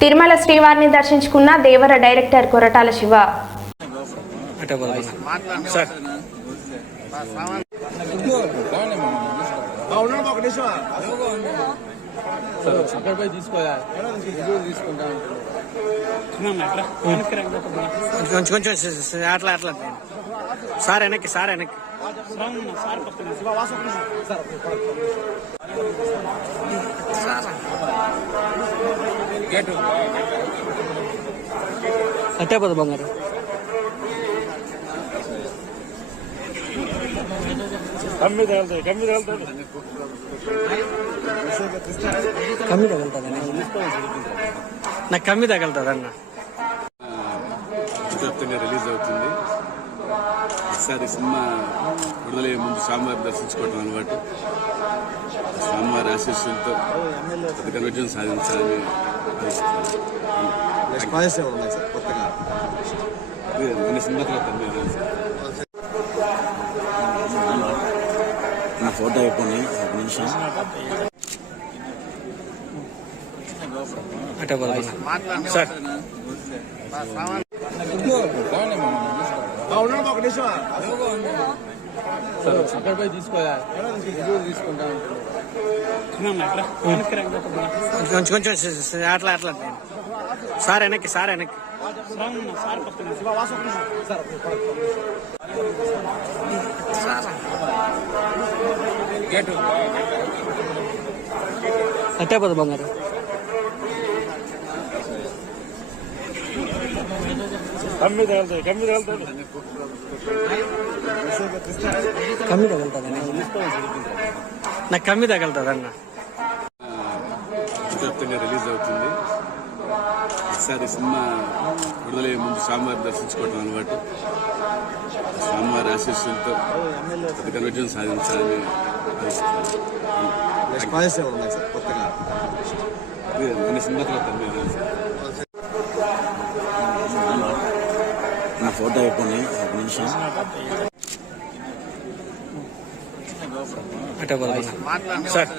తిరుమల శ్రీవారిని దర్శించుకున్న Devara director Koratala Siva sir కొంచెం కొంచెం అట్లా అట్లా సార్ వెనక్కి సార్ వెనక్కి అట్టే పోదు బంగారు కమ్మి తగులుతుంది కమ్మి తగులుతుంది కమ్మి తగులుతుంది నాకు కమ్మి తగులుతుంది అన్న? వ్యాప్తంగా రిలీజ్ అవుతుంది. ఒకసారి సినిమా విడుదలయ్యే ముందు స్వామివారి దర్శించుకోవడం అలవాటు. స్వామివారి ఆశీస్సులతో పెద్ద కన్వర్జన్ సాధించాలని కొన్ని సినిమా. నా ఫోటో అయిపోయి ఒక నిమిషం. సార్. కొంచెం కొంచెం అట్లా అట్లా సార్ వెనక్కి సార్ వెనక్కి అట్టే పోదు బంగారు. కమ్మి తగులుతుంది కమ్మి తగులుతుంది కమ్మి తగులుతుంది నాకు కమ్మి తగులుతుంది అన్న వ్యాప్తంగా రిలీజ్ అవుతుంది. ఒకసారి సినిమా విడుదలయ్యే ముందు స్వామివారి దర్శించుకోవడం అలవాటు. స్వామివారి ఆశీస్సులతో పెద్ద కన్వర్జన్ సాధించాలని కొత్తగా. కొన్ని సినిమా తర్వాత అన్నీ అదే సార్. నా ఫోటో అయిపోయి ఒక నిమిషం సార్.